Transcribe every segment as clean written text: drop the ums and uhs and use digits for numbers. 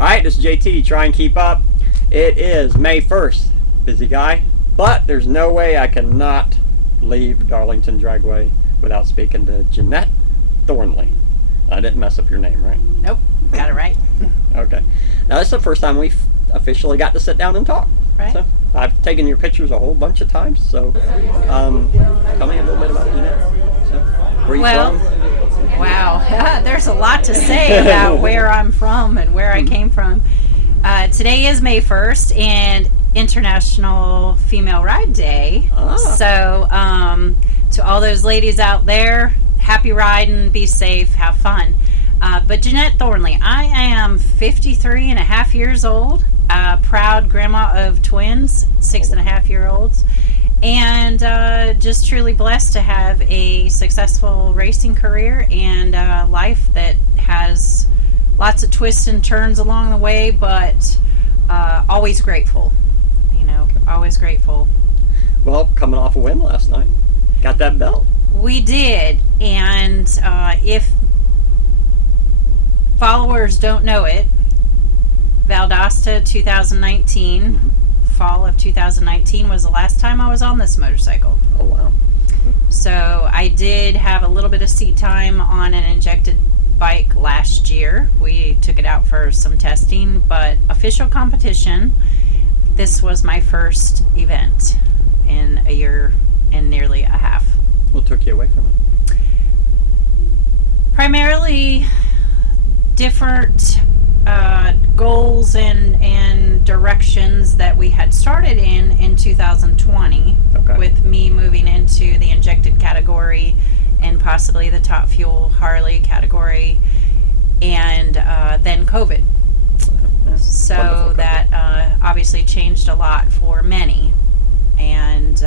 Alright, this is JT. Try and keep up. It is May 1st. Busy guy. But there's no way I cannot leave Darlington Dragway without speaking to Janette Thornley. I didn't mess up your name, right? Nope. Got it right. Okay. Now, this is the first time we've officially got to sit down and talk. Right. So, I've taken your pictures a whole bunch of times. So, tell me a little bit about Janette. So, where you from? Wow. There's a lot to say about where I'm from and where I came from. Today is May 1st and International Female Ride Day. So, to all those ladies out there, happy riding, be safe, have fun. But Janette Thornley, I am 53 and a half years old, proud grandma of twins, 6.5-year-olds, and just truly blessed to have a successful racing career and life that has lots of twists and turns along the way, but always grateful, always grateful. Well, coming off a win last night, got that belt. We did, and if followers don't know it, Valdosta 2019, fall of 2019 was the last time I was on this motorcycle. Oh, wow. So I did have a little bit of seat time on an injected bike last year. We took it out for some testing, but official competition, this was my first event in a year and nearly a half. What took you away from it? Primarily different goals and directions that we had started in 2020, with me moving into the injected category and possibly the top fuel Harley category, and then COVID. So that obviously changed a lot for many, and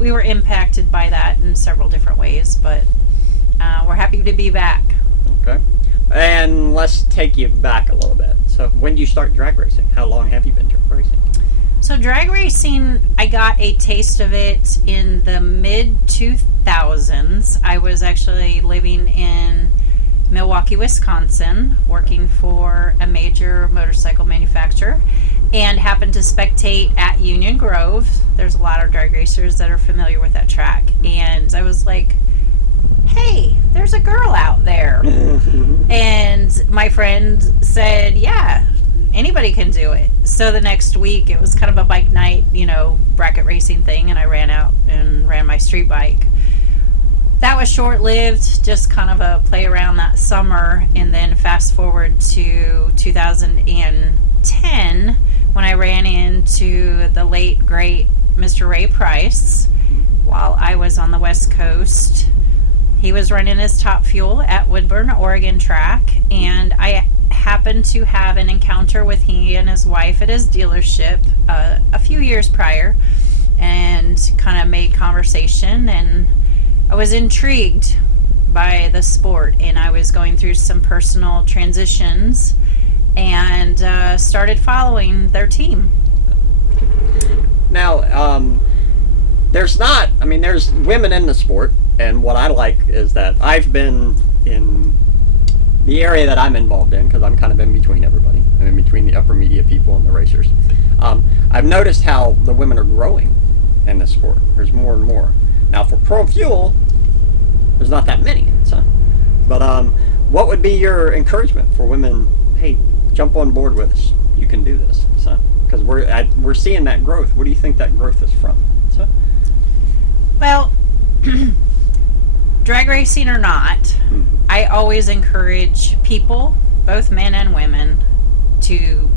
we were impacted by that in several different ways, but we're happy to be back. Okay. And let's take you back a little bit. So when did you start drag racing? How long have you been drag racing? So drag racing, I got a taste of it in the mid-2000s. I was actually living in Milwaukee, Wisconsin, working for a major motorcycle manufacturer, and happened to spectate at Union Grove. There's a lot of drag racers that are familiar with that track. And I was like, hey, there's a girl out there. And my friend said, yeah, anybody can do it. So the next week, it was kind of a bike night, bracket racing thing, and I ran out and ran my street bike. That was short-lived, just kind of a play around that summer, and then fast forward to 2010, when I ran into the late, great Mr. Ray Price while I was on the West Coast. He was running his top fuel at Woodburn, Oregon track, and I happened to have an encounter with he and his wife at his dealership a few years prior, and kind of made conversation, and I was intrigued by the sport, and I was going through some personal transitions, and started following their team. Now, there's women in the sport, and what I like is that I've been in the area that I'm involved in, because I'm kind of in between everybody. I'm in between the upper media people and the racers. I've noticed how the women are growing in this sport. There's more and more. Now, for Pro Fuel, there's not that many. But what would be your encouragement for women? Hey, jump on board with us. You can do this. Because we're seeing that growth. What do you think that growth is from? Well, drag racing or not, I always encourage people, both men and women, to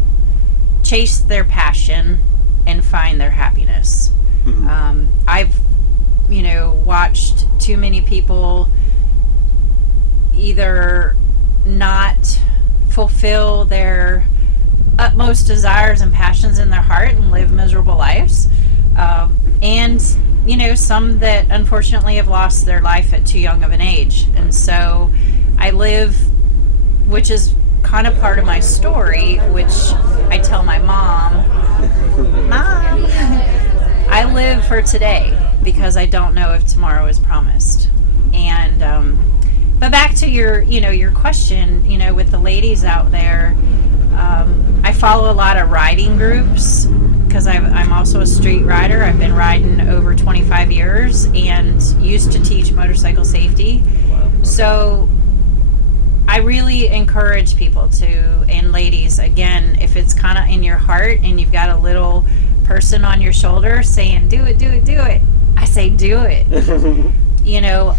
chase their passion and find their happiness. I've watched too many people either not fulfill their utmost desires and passions in their heart and live miserable lives, and some that unfortunately have lost their life at too young of an age. And so I live, which is kind of part of my story, which I tell my mom, I live for today because I don't know if tomorrow is promised. And but back to your question, with the ladies out there, I follow a lot of riding groups because I'm also a street rider. I've been riding over 25 years and used to teach motorcycle safety. Wow. So I really encourage people to, and ladies, again, if it's kind of in your heart and you've got a little person on your shoulder saying, do it, do it, do it, I say do it. You know,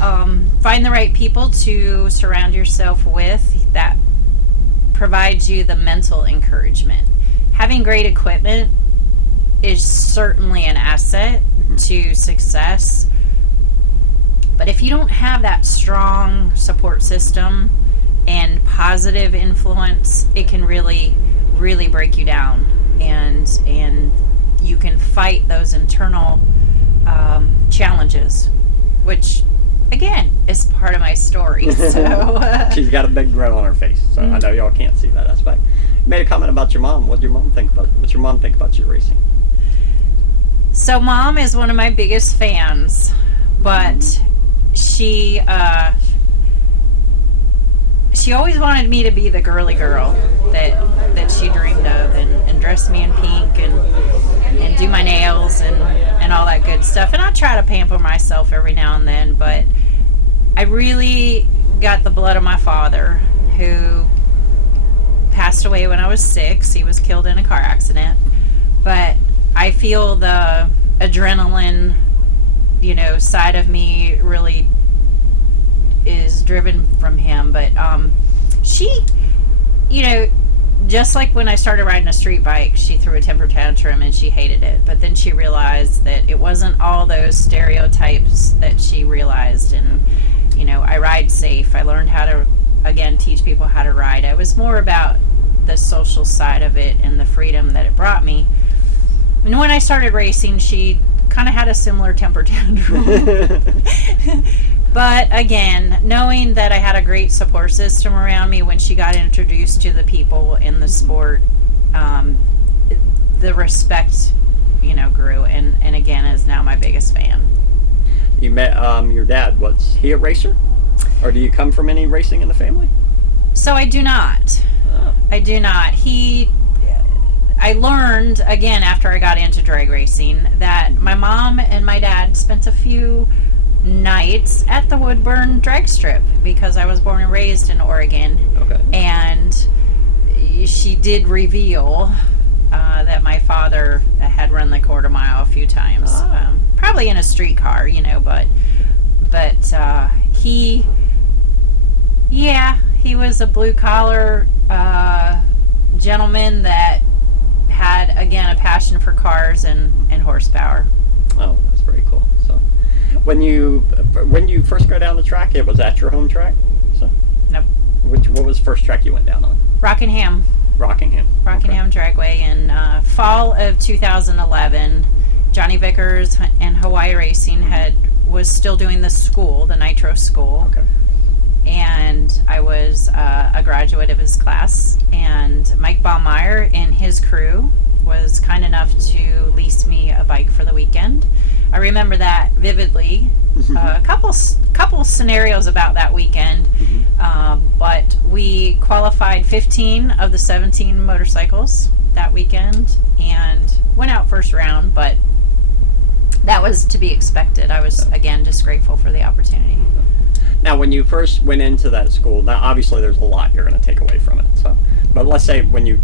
find the right people to surround yourself with that provides you the mental encouragement. Having great equipment is certainly an asset to success. But if you don't have that strong support system and positive influence, it can really, really break you down. And you can fight those internal challenges, which again is part of my story. So she's got a big grin on her face, so I know y'all can't see that aspect. You made a comment about your mom. What's your mom think about your racing? So Mom is one of my biggest fans, but she always wanted me to be the girly girl that she dreamed of, and dress me in pink and do my nails and all that good stuff. And I try to pamper myself every now and then, but I really got the blood of my father, who passed away when I was 6. He was killed in a car accident. But I feel the adrenaline, you know, side of me really is driven from him. But she, you know, just like when I started riding a street bike, she threw a temper tantrum and she hated it. But then she realized that it wasn't all those stereotypes that she realized. And, you know, I ride safe. I learned how to, again, teach people how to ride. It was more about the social side of it and the freedom that it brought me. And when I started racing, she kind of had a similar temper tantrum. But again, knowing that I had a great support system around me when she got introduced to the people in the sport, the respect, you know, grew, and again is now my biggest fan. You met your dad. Was he a racer, or do you come from any racing in the family? So I do not. Oh. I do not. I learned, again, after I got into drag racing, that my mom and my dad spent a few nights at the Woodburn drag strip because I was born and raised in Oregon. Okay. And she did reveal that my father had run the quarter mile a few times, probably in a streetcar, you know, but he was a blue collar gentleman that had, again, a passion for cars and horsepower. Oh, that's very cool. So when you first go down the track, it was at your home track? So Nope. What was the first track you went down on? Rockingham Okay. Dragway in fall of 2011. Johnny Vickers and Hawaii Racing was still doing the school, the Nitro school. Okay. And I was a graduate of his class, and Mike Baumeier and his crew was kind enough to lease me a bike for the weekend. I remember that vividly. A couple scenarios about that weekend, but we qualified 15 of the 17 motorcycles that weekend and went out first round, but that was to be expected. I was, again, just grateful for the opportunity. Now, when you first went into that school, now obviously there's a lot you're going to take away from it. So, but let's say when you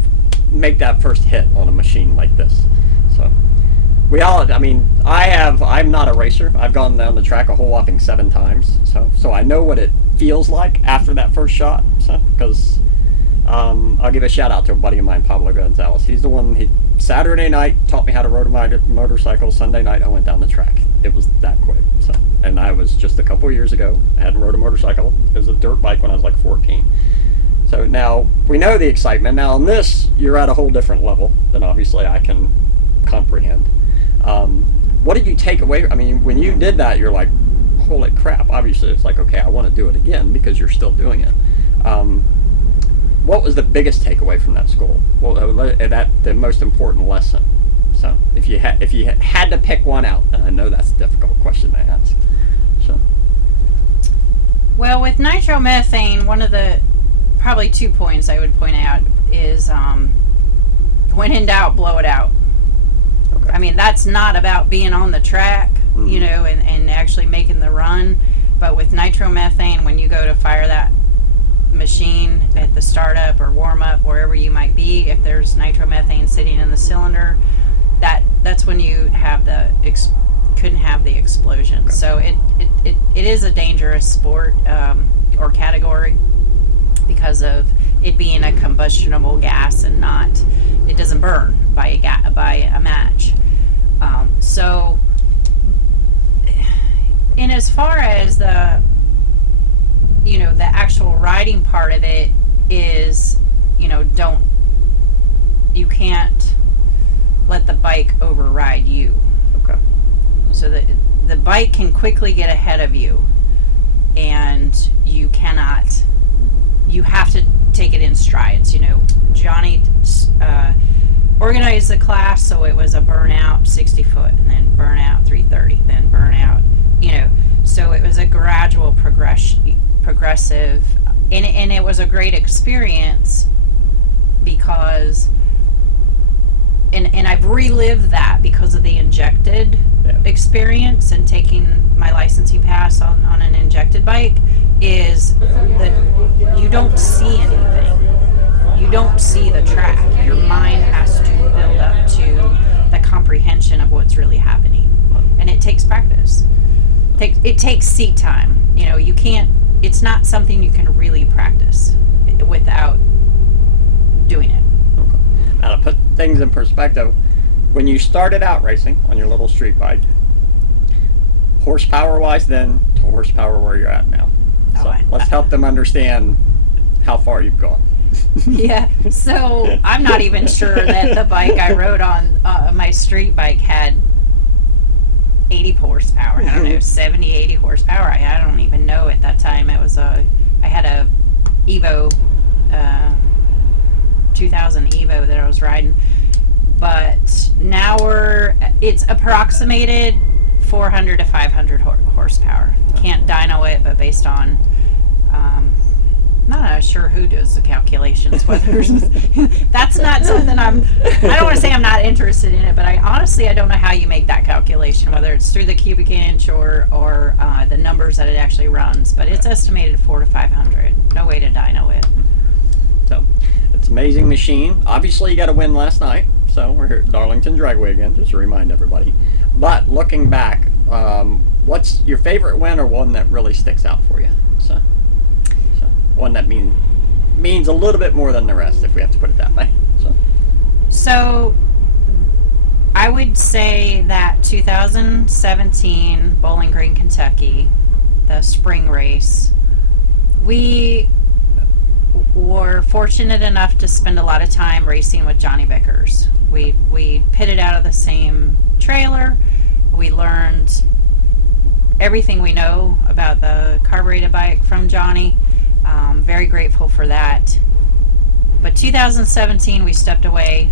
make that first hit on a machine like this, so I'm not a racer. I've gone down the track a whole whopping 7 times. So I know what it feels like after that first shot. So, because I'll give a shout out to a buddy of mine, Pablo Gonzalez. He's the one. Saturday night taught me how to ride a motorcycle. Sunday night I went down the track. It was that quick. So, and I was just a couple years ago. I hadn't rode a motorcycle. It was a dirt bike when I was like 14. So now we know the excitement. Now on this, you're at a whole different level than obviously I can comprehend. What did you take away? I mean, when you did that, you're like, holy crap. Obviously, it's like, okay, I want to do it again because you're still doing it. What was the biggest takeaway from that school? Well, the most important lesson. So, if you had to pick one out, and I know that's a difficult question to ask. So, well, with nitromethane, one of the probably 2 points I would point out is when in doubt, blow it out. Okay. I mean, that's not about being on the track, you know, and actually making the run. But with nitromethane, when you go to fire that machine at the startup or warm up, wherever you might be, if there's nitromethane sitting in the cylinder, that's when you have couldn't have the explosion. Okay. So it is a dangerous sport or category because of it being a combustible gas and it doesn't burn by a match. So, and as far as the actual riding part of it is, you can't let the bike override you. Okay. So the bike can quickly get ahead of you, and you have to take it in strides. Johnny organized the class, so it was a burnout 60 foot, and then burnout 330, then burnout, so it was a gradual progressive, and it was a great experience because, and I've relived that because of the injected experience and taking my licensing pass on an injected bike, is that you don't see anything. You don't see the track. Your mind has to build up to the comprehension of what's really happening. And it takes practice. It takes seat time. You can't, it's not something you can really practice without doing it. Okay. Now, to put things in perspective, when you started out racing on your little street bike, horsepower-wise then to horsepower where you're at now. So let's help them understand how far you've gone. Yeah, so I'm not even sure that the bike I rode on, my street bike, had 80 horsepower. I don't know, 70, 80 horsepower. I don't even know at that time. I had a Evo, 2000 Evo that I was riding. But now it's approximated 400 to 500 horsepower. Can't dyno it, but based on, I'm not sure who does the calculations, whether that's not something I don't want to say I'm not interested in it, but I don't know how you make that calculation, whether it's through the cubic inch or the numbers that it actually runs, but it's estimated 400 to 500. No way to dyno it. So it's an amazing machine. Obviously you got a win last night, so we're here at Darlington Dragway again, just to remind everybody. But looking back, what's your favorite win or one that really sticks out for you? So one that means a little bit more than the rest, if we have to put it that way. So I would say that 2017 Bowling Green, Kentucky, the spring race, we were fortunate enough to spend a lot of time racing with Johnny Vickers. We pitted out of the same trailer. We learned everything we know about the carbureted bike from Johnny. Very grateful for that. But 2017, we stepped away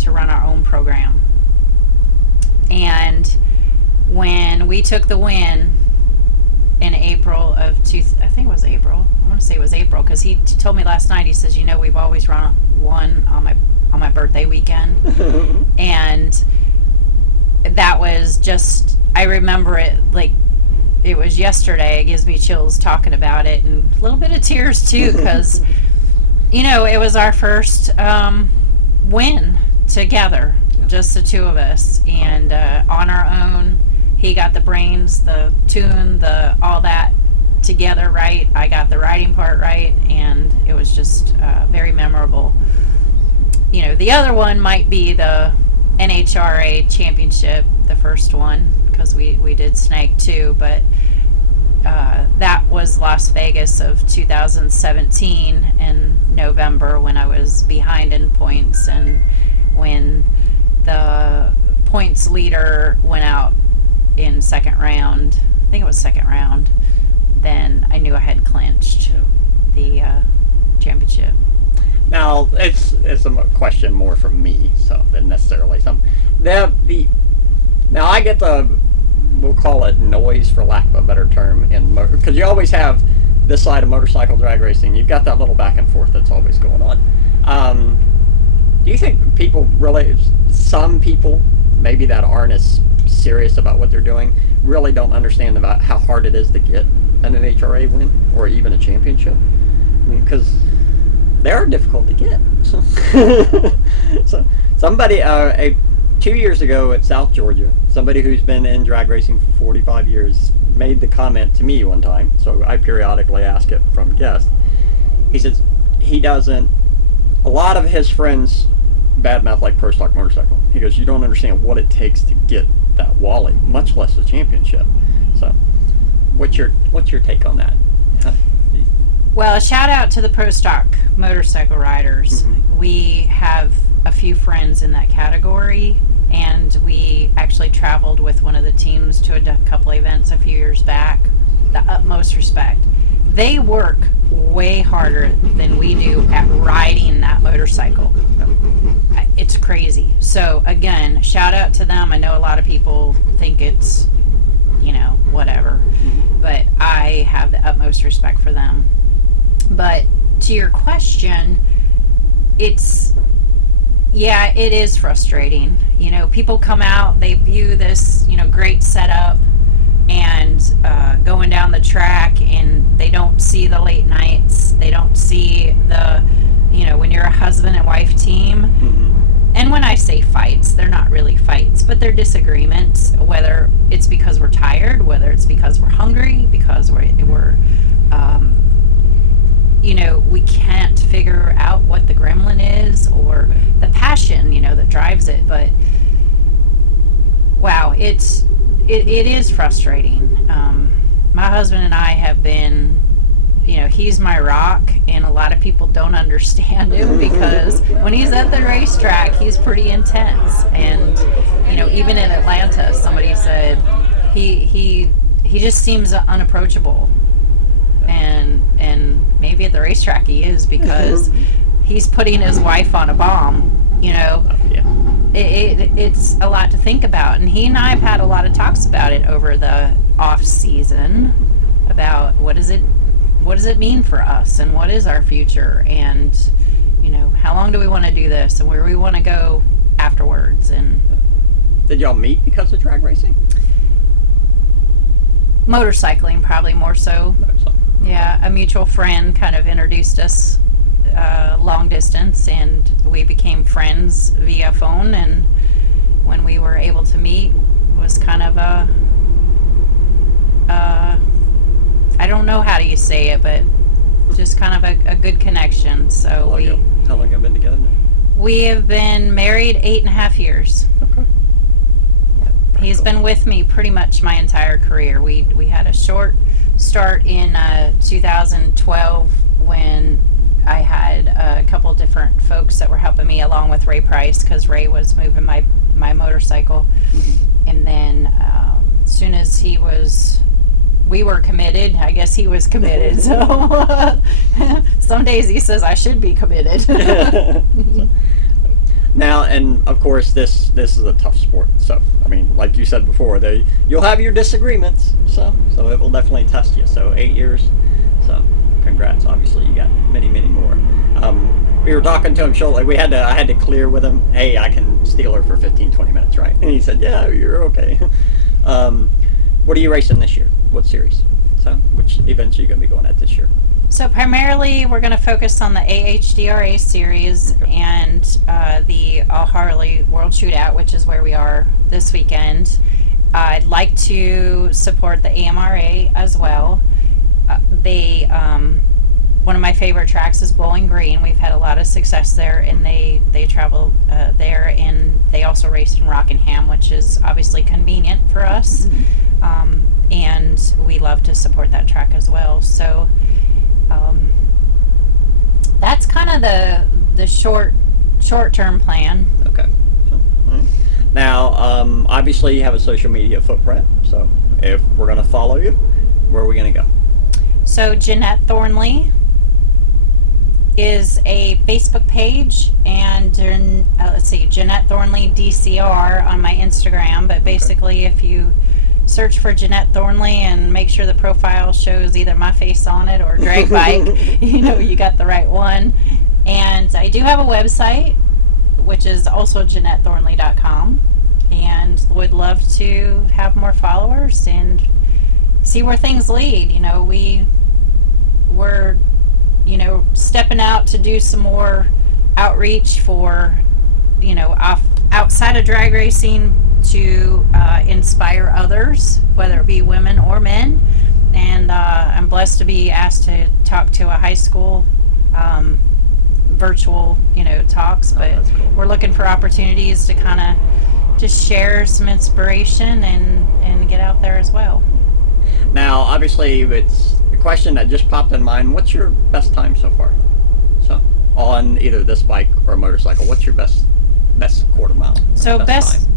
to run our own program. And when we took the win in April of I think it was April. I want to say it was April because he told me last night. He says, we've always won on my birthday weekend, and that was just, I remember it like it was yesterday. It gives me chills talking about it, and a little bit of tears too, because it was our first win together, just the two of us, and on our own. He got the brains, the tune, all that together right. I got the riding part right, and it was just very memorable. The other one might be the NHRA championship, the first one, because we did snag two, but that was Las Vegas of 2017 in November, when I was behind in points, and when the points leader went out in second round, I think it was second round, then I knew I had clinched the championship. Now, it's a question more from me, so than necessarily some. Now I get the, we'll call it noise for lack of a better term, because you always have this side of motorcycle drag racing, you've got that little back and forth that's always going on. Do you think some people, maybe that aren't as serious about what they're doing, really don't understand about how hard it is to get an NHRA win or even a championship? I mean, because they are difficult to get. So somebody, 2 years ago at South Georgia, somebody who's been in drag racing for 45 years made the comment to me one time, so I periodically ask it from guests. He says a lot of his friends badmouth like pro stock motorcycle. He goes, you don't understand what it takes to get that Wally, much less a championship. So what's your take on that? Well, shout out to the pro stock motorcycle riders. Mm-hmm. We have a few friends in that category, and we actually traveled with one of the teams to a couple events a few years back. The utmost respect. They work way harder than we do at riding that motorcycle. It's crazy. So again, shout out to them. I know a lot of people think it's, whatever, but I have the utmost respect for them. But to your question, it is frustrating. People come out, they view this, great setup and going down the track, and they don't see the late nights. They don't see the, when you're a husband and wife team. Mm-hmm. And when I say fights, they're not really fights, but they're disagreements, whether it's because we're tired, whether it's because we're hungry, because we're we can't figure out what the gremlin is or the passion, that drives it. But wow, it is frustrating. My husband and I have been, he's my rock, and a lot of people don't understand him because when he's at the racetrack, he's pretty intense. And, even in Atlanta, somebody said he just seems unapproachable. And maybe at the racetrack he is, because he's putting his wife on a bomb, Yeah. It's a lot to think about. And he and I have had a lot of talks about it over the off season about what does it mean for us, and what is our future, and how long do we want to do this, and where we want to go afterwards. And did y'all meet because of drag racing? Motorcycling, probably more so. Yeah, a mutual friend kind of introduced us long distance, and we became friends via phone. And when we were able to meet, it was kind of I don't know how do you say it, but just kind of a good connection. So how long have you been together now? We have been married 8.5 years. Okay. Yep. He's been with me pretty much my entire career. We had a short start in 2012 when I had a couple different folks that were helping me, along with Ray Price, because Ray was moving my motorcycle. Mm-hmm. And then as soon as we were committed, I guess he was committed. So some days he says I should be committed. Now, and of course, this is a tough sport. So, I mean, like you said before, you'll have your disagreements. So it will definitely test you. So 8 years. So congrats. Obviously, you got many, many more. We were talking to him shortly. I had to clear with him. Hey, I can steal her for 15, 20 minutes, right? And he said, yeah, you're okay. What are you racing this year? What series? So, which events are you going to be going at this year? So primarily, we're going to focus on the AHDRA series, okay, and the Harley World Shootout, which is where we are this weekend. I'd like to support the AMRA as well. One of my favorite tracks is Bowling Green. We've had a lot of success there, and they travel there, and they also race in Rockingham, which is obviously convenient for us. Mm-hmm. And we love to support that track as well. So that's kind of the short-term plan. Okay. So, all right. Now, obviously you have a social media footprint, so if we're going to follow you, where are we going to go? So Janette Thornley is a Facebook page, and let's see, Janette Thornley DCR on my Instagram. But basically, if you search for Janette Thornley and make sure the profile shows either my face on it or drag bike. You got the right one. And I do have a website, which is also JanetteThornley.com, and would love to have more followers and see where things lead. We're stepping out to do some more outreach for outside of drag racing to inspire others, whether it be women or men. And I'm blessed to be asked to talk to a high school virtual talks, but that's cool. We're looking for opportunities to kind of just share some inspiration and get out there as well. Now, obviously, it's a question that just popped in mind. What's your best time so far? So, on either this bike or a motorcycle, what's your best quarter mile? So best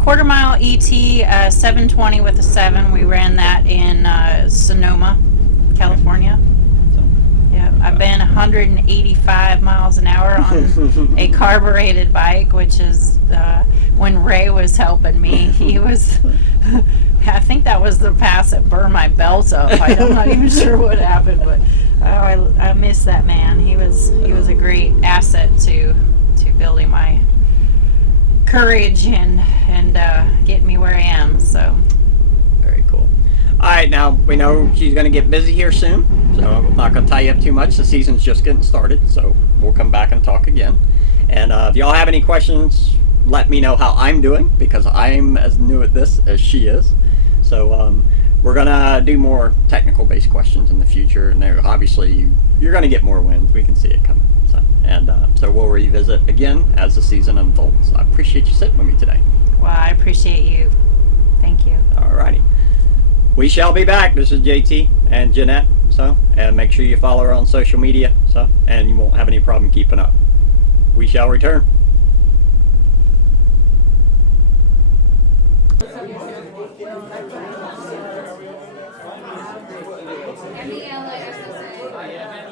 quarter mile ET 720 with a 7. We ran that in Sonoma, California. Yeah, I've been 185 miles an hour on a carbureted bike, which is when Ray was helping me. He was, I think that was the pass that burned my belt up. I'm not even sure what happened, but I miss that man. He was a great asset to building my courage and getting me where I am. So very cool. All right, now we know she's going to get busy here soon, so I'm not going to tie you up too much. The season's just getting started, so we'll come back and talk again. And if y'all have any questions, let me know how I'm doing, because I'm as new at this as she is. So we're going to do more technical-based questions in the future, and obviously you're going to get more wins. We can see it coming. So we'll revisit again as the season unfolds. I appreciate you sitting with me today. Well, I appreciate you. Thank you. All righty. We shall be back. This is JT and Janette. And make sure you follow her on social media. And you won't have any problem keeping up. We shall return. And the LA,